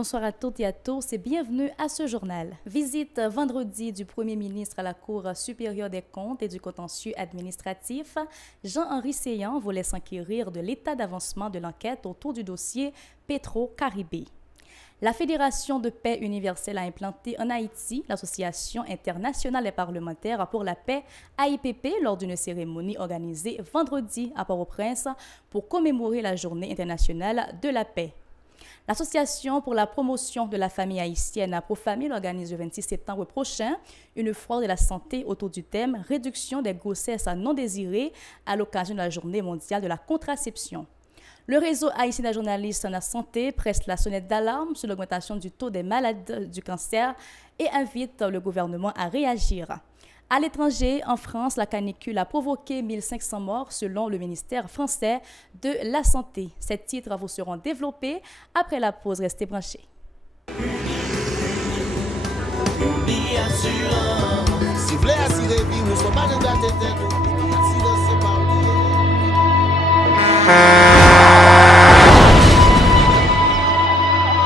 bonsoir à toutes et à tous et bienvenue à ce journal. Visite vendredi du Premier ministre à la Cour supérieure des comptes et du contentieux administratif. Jean-Henri Séan voulait s'enquérir de l'état d'avancement de l'enquête autour du dossier Petro-Caribé. La Fédération de paix universelle a implanté en Haïti l'Association internationale des parlementaires pour la paix, AIPP, lors d'une cérémonie organisée vendredi à Port-au-Prince pour commémorer la Journée internationale de la paix. L'Association pour la promotion de la famille haïtienne Pro-Famille organise le 26 septembre prochain une foire de la santé autour du thème « Réduction des grossesses non désirées » à l'occasion de la Journée mondiale de la contraception. Le réseau haïtien des journalistes en la santé presse la sonnette d'alarme sur l'augmentation du taux des malades du cancer et invite le gouvernement à réagir. À l'étranger, en France, la canicule a provoqué 1500 morts selon le ministère français de la Santé. Ces titres vous seront développés après la pause. Restez branchés.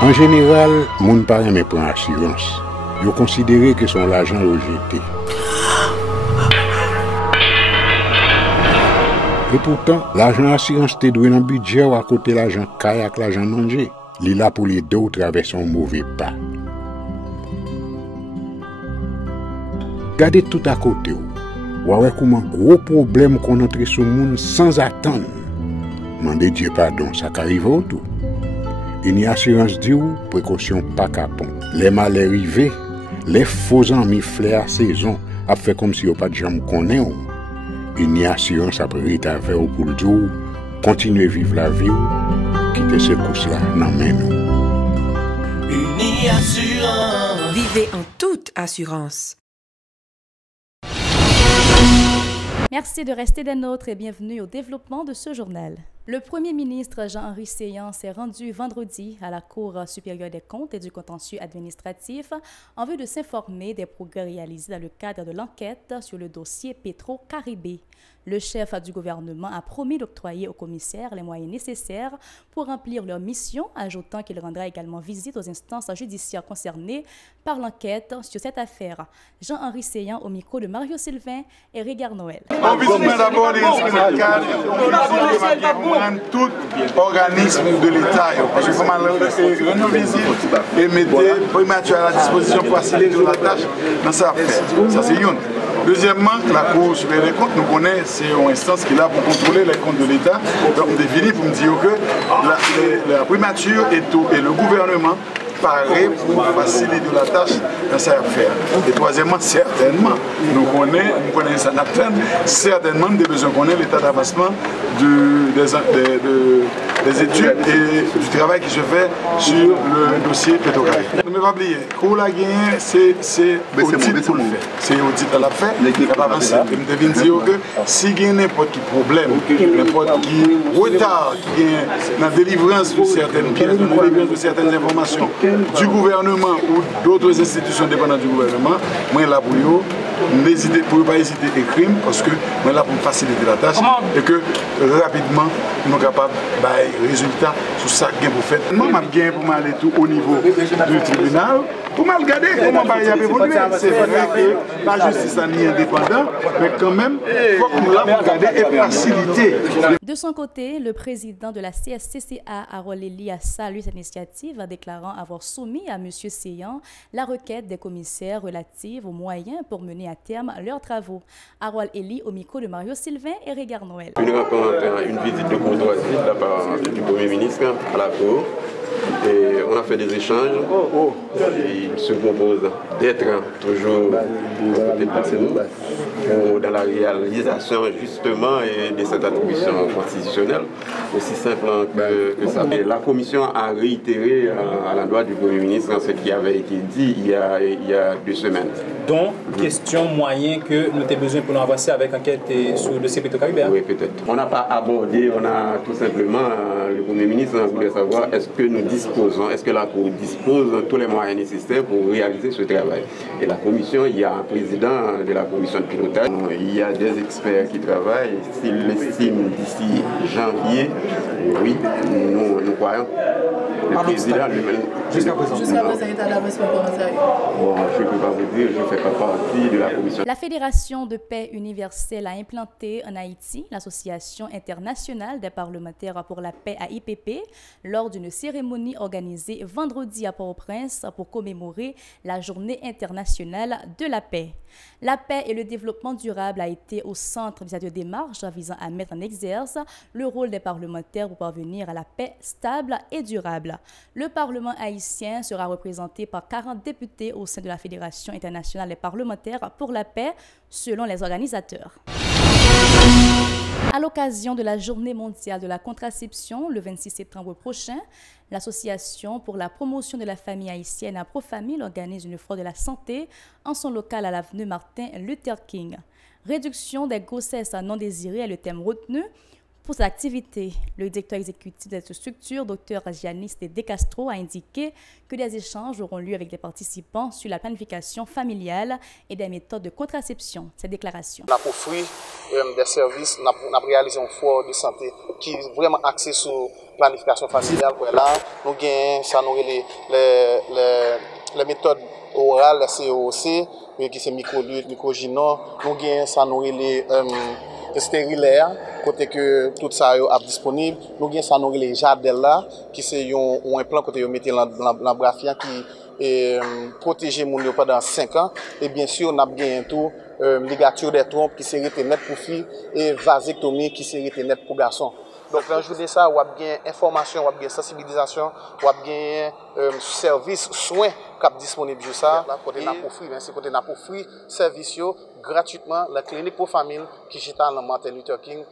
En général, moun pa reme pran assurance. Yo considéré que son l'argent rejeté. Et pourtant, l'argent assurance te doué dans budget ou à côté l'argent caille avec l'argent mangé. Li là pour les deux ou traverser un mauvais pas. Gardez tout à côté ou. Ouais comment gros problème qu'on entre sur le monde sans attendre. Mandez Dieu pardon, ça qu'arrive au tout. Une assurance dit ou précaution pas capon. Les mal arrivés, les faux amis flair saison a fait comme si on pas de jambe connaît ou. Une assurance après rétaver ou pour le dire continuer vivre la vie ou quitter ce course là nan men nous. Uni Assurance. Vivez en toute assurance. Merci de rester des nôtres et bienvenue au développement de ce journal. Le Premier ministre Jean-Henri Séan s'est rendu vendredi à la Cour supérieure des comptes et du contentieux administratif en vue de s'informer des progrès réalisés dans le cadre de l'enquête sur le dossier Petro-Caribé. Le chef du gouvernement a promis d'octroyer aux commissaires les moyens nécessaires pour remplir leur mission, ajoutant qu'il rendra également visite aux instances judiciaires concernées par l'enquête sur cette affaire. Jean-Henri Séan au micro de Mario Sylvain et Régard Noël. On visite d'abord les tout organisme de l'État. Parce que comme on rend visite et mettre primature à la disposition pour faciliter la tâche dans sa affaire. Ça c'est une. Deuxièmement, la Cour supérieure des comptes, nous connaissons, c'est une instance qui est là pour contrôler les comptes de l'État. Donc, on définit pour me dire que la primature et le gouvernement paraît pour faciliter la tâche dans cette affaire. Et troisièmement, certainement, nous connaissons ça, certainement des besoins qu'on ait l'état d'avancement des études et du travail qui se fait sur le dossier Petro-Caribé. Ne me pas oublier, pour la gagner, c'est audit pour le faire. C'est audit à la fait, il va avancer. Je me devine dire que si il y a n'importe quel problème, n'importe quel retard qui est dans la délivrance de certaines pièces, dans la délivrance de certaines informations du gouvernement ou d'autres institutions dépendantes du gouvernement, moi là pour vous, n'hésitez pas hésiter à écrire parce que moi là pour faciliter la tâche et que rapidement nous sommes capables de résultats sur ça que vous faites. Moi je viens pour aller tout au niveau du tribunal pour me regarder comment il y a évolué. C'est vrai que la justice est indépendante, mais quand même il faut que nous la regarder et faciliter. De son côté, le président de la CSCCA, Harold Ely, a salué cette initiative en déclarant avoir soumis à M. Séan la requête des commissaires relative aux moyens pour mener à terme leurs travaux. Harold Ely au micro de Mario Sylvain et Régard Noël. Une rencontre, une visite de courtoisie de la part du Premier ministre à la Cour. Et on a fait des échanges. Il se propose d'être toujours dans la réalisation justement de cette attribution constitutionnelle, aussi simple que ça. Et la Commission a réitéré à l'endroit du Premier ministre ce qui avait été dit il y a 2 semaines. Donc, question moyen que nous avons besoin pour nous avancer avec l'enquête sur le dossier Petro-Caribé. Oui, peut-être. On n'a pas abordé, on a tout simplement, le Premier ministre voulait savoir est-ce que nous disposons, est-ce que la Cour dispose de tous les moyens nécessaires pour réaliser ce travail. Et la Commission, il y a un président de la Commission de pilotage davantage. Il y a des experts qui travaillent. S'ils l'estiment d'ici janvier, oui, nous croyons. Le président lui-même. Jusqu'à présent, l'état d'avancement comment bon, je ne peux pas vous dire, je ne fais pas partie de la commission. La Fédération de paix universelle a implanté en Haïti l'Association internationale des parlementaires pour la paix à IPP lors d'une cérémonie organisée vendredi à Port-au-Prince pour commémorer la Journée internationale de la paix. La paix et le développement durable a été au centre de cette démarche visant à mettre en exerce le rôle des parlementaires pour parvenir à la paix stable et durable. Le Parlement haïtien sera représenté par 40 députés au sein de la Fédération internationale des parlementaires pour la paix, selon les organisateurs. À l'occasion de la Journée mondiale de la contraception, le 26 septembre prochain, l'Association pour la promotion de la famille haïtienne Aprofamille organise une foire de la santé en son local à l'avenue Martin Luther King. Réduction des grossesses non désirées est le thème retenu. Pour cette activité, le directeur exécutif de cette structure, Dr Giannis De Castro, a indiqué que des échanges auront lieu avec les participants sur la planification familiale et des méthodes de contraception. Cette déclaration. On a offert des services, on a réalisé un foire de santé qui est vraiment axé sur la planification familiale. Là, nous avons les méthodes orales, les COC, qui sont microludes, microginaux. Nous avons les stérilaires, côté que tout ça est disponible. Nous avons les jardins là, qui c'est un implant côté vous mettez dans brafia qui protéger mon pendant 5 ans. Et bien sûr, on a bien tout ligature des trompes qui serait net pour filles et vasectomie qui serait net pour garçons. Donc, là, je vous dis ça, on a bien information, on a bien sensibilisation, on a bien service, soins qui sont disponibles sur ça. Côté Napofri, c'est côté Napofri, service gratuitement, la clinique pour famille qui est dans Martin Luther King,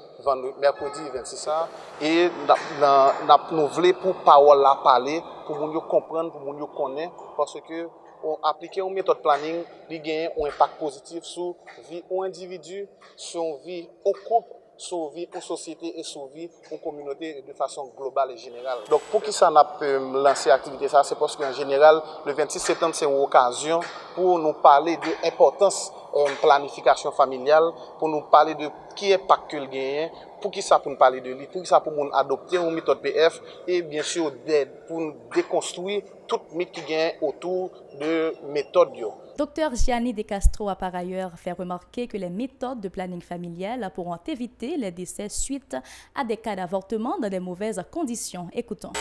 mercredi 26 ans. Et nous voulons pour parole la parler, pour nous comprendre, pour nous connaître, parce que on appliquer une méthode planning, qui gagne un impact positif sur la vie d'un individu, sur la vie au couple, sur la vie en société et sur la vie en communauté de façon globale et générale. Donc pour qui ça n'a pas lancé l'activité, c'est parce qu'en général, le 26 septembre, c'est une occasion pour nous parler de l'importance de planification familiale, pour nous parler de qui est pas que le gagnant, pour qui ça pour nous parler de lui, pour qui ça pour nous adopter une méthode PF et bien sûr d'aide pour nous déconstruire toute mythe qui gagne autour de méthode. Dr Giannis De Castro a par ailleurs fait remarquer que les méthodes de planning familial pourront éviter les décès suite à des cas d'avortement dans des mauvaises conditions. Écoutons.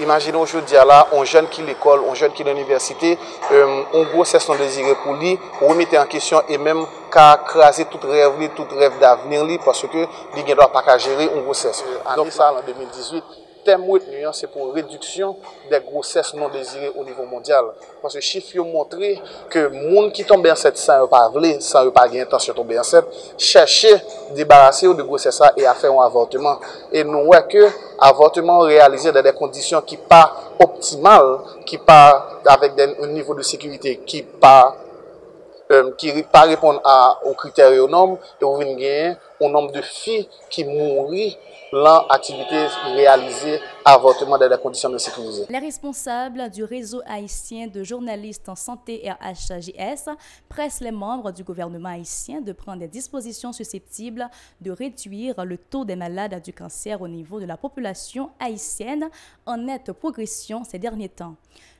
Imaginons aujourd'hui là, un jeune qui l'école, un jeune qui l'université, un grossesse non désirée pour lui, remettre en question et même qu'à craser tout rêve d'avenir parce que lui ne doit pas gérer une grossesse. Donc ça en 2018. Thème retenu, c'est pour réduction des grossesses non désirées au niveau mondial. Parce que les chiffres ont montré que les gens qui tombent enceinte sans pas vouloir, sans pas avoir intention de tomber enceinte, chercher à débarrasser de grossesse et à faire un avortement. Et nous voyons que l'avortement réalisé dans des conditions qui ne sont pas optimales, qui ne pas avec un niveau de sécurité qui ne pas répondre aux critères et aux normes, et vous venez gagner un nombre de filles qui mourent dans l'activité réalisée avortement dans des conditions de sécurité. Les responsables du réseau haïtien de journalistes en santé RHJS pressent les membres du gouvernement haïtien de prendre des dispositions susceptibles de réduire le taux des malades du cancer au niveau de la population haïtienne en nette progression ces derniers temps.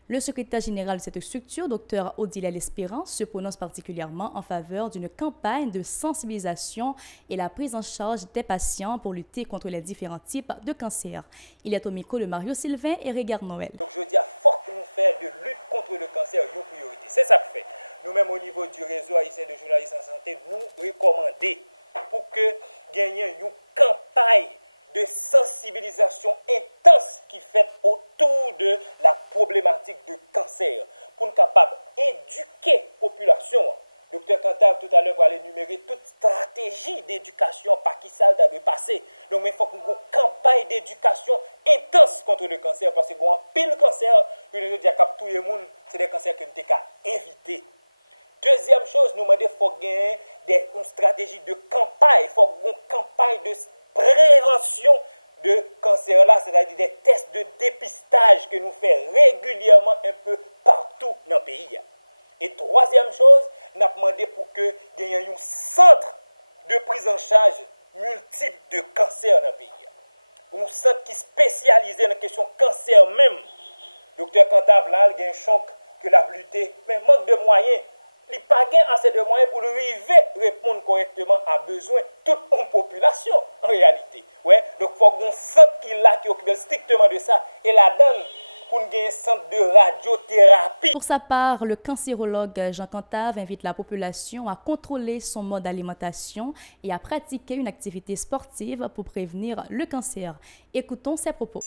Le secrétaire général de cette structure, Dr Odile L'Espérance, se prononce particulièrement en faveur d'une campagne de sensibilisation et la prise en charge des patients pour lutter contre les différents types de cancer. Il est au micro de Mario Sylvain et Régard Noël. Pour sa part, le cancérologue Jean Cantave invite la population à contrôler son mode d'alimentation et à pratiquer une activité sportive pour prévenir le cancer. Écoutons ses propos.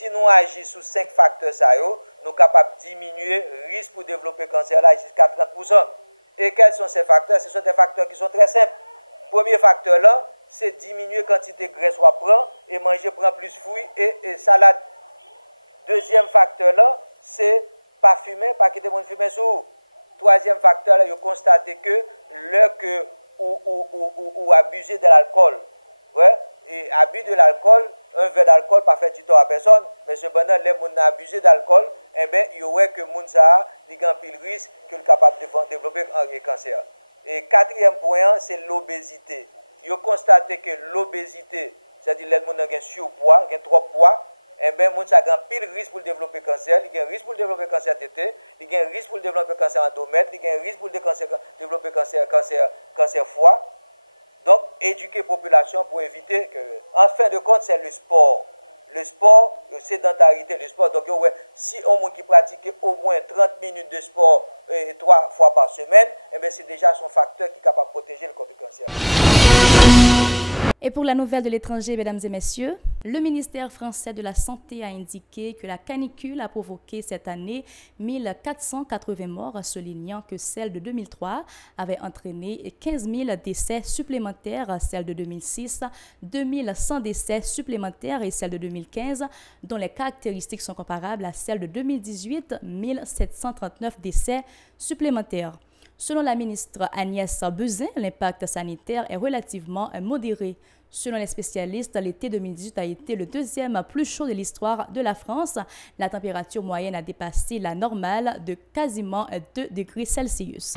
Et pour la nouvelle de l'étranger, mesdames et messieurs, le ministère français de la Santé a indiqué que la canicule a provoqué cette année 1480 morts, soulignant que celle de 2003 avait entraîné 15 000 décès supplémentaires, celle de 2006, 2100 décès supplémentaires et celle de 2015, dont les caractéristiques sont comparables à celle de 2018, 1739 décès supplémentaires. Selon la ministre Agnès Buzyn, l'impact sanitaire est relativement modéré. Selon les spécialistes, l'été 2018 a été le deuxième plus chaud de l'histoire de la France. La température moyenne a dépassé la normale de quasiment 2 degrés Celsius.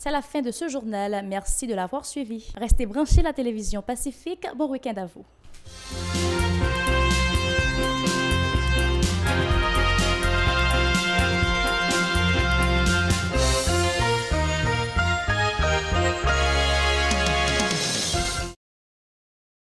C'est la fin de ce journal. Merci de l'avoir suivi. Restez branchés à la télévision Pacifique. Bon week-end à vous.